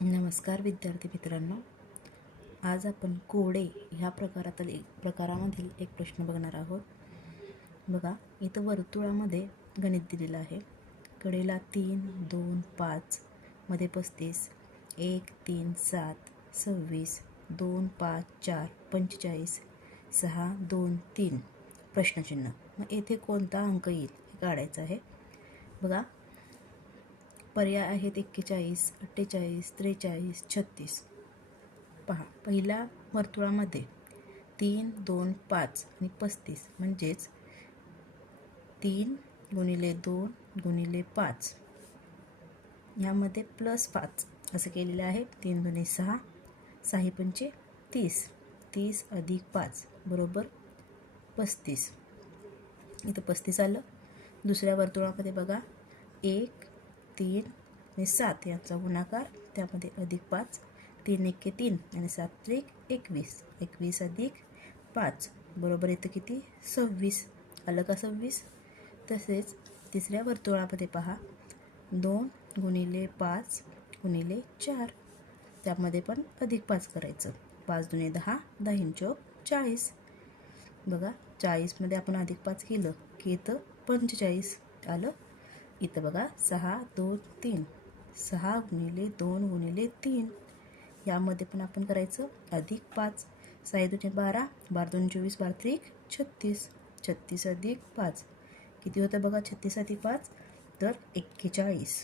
नमस्कार विद्यार्थी मित्रांनो, आज आपण कोडे ह्या प्रकारामधील एक प्रश्न बघणार आहोत. बघा, इथं वर्तुळामध्ये गणित दिलेलं आहे. कडेला 3, 2, 5 मध्ये 35, 1, 3, 7, 26, 2, 5, 4, 45, 6, 2, 3 प्रश्नचिन्ह. मग येथे कोणता अंक येईल हे काढायचं आहे. बघा, पर्याय आहेत 41, 48, 43, 36. पहा, पहिल्या वर्तुळामध्ये 3, 2, 5 आणि 35 म्हणजेच 3 गुणिले 2 गुणिले 5 यामध्ये +5 असं केलेलं आहे. 3 दुणे 6, 6 पंचे 30, 30 अधिक 5 बरोबर 35. इथं 35 आलं. दुसऱ्या वर्तुळामध्ये बघा, 1, 3 आणि 7 यांचा गुणाकार, त्यामध्ये अधिक 5, 3 एके 3 आणि 7 त्रिक 21, 21 अधिक 5 बरोबर येतं किती? 26. आलं का 26? तसेच तिसऱ्या वर्तुळामध्ये पहा, 2 गुणिले 5 गुणिले 4, त्यामध्ये पण अधिक 5 करायचं. 5 दुणे 10, 10 चौक 40. बघा, 40मध्ये आपण अधिक 5 केलं की इथं 45 आलं. इथं बघा, 6, 2, 3, 6 गुणिले 2 गुणिले 3 यामध्ये पण आपण करायचं अधिक 5. 6 दुणे 12, 12 दुणे 24, 12 त्रिक 36, 36 अधिक 5 किती होतं बघा? 36 अधिक 5 तर 41.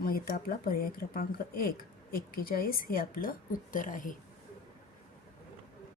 मग इथं आपला पर्याय क्रमांक 1, 41 हे आपलं उत्तर आहे.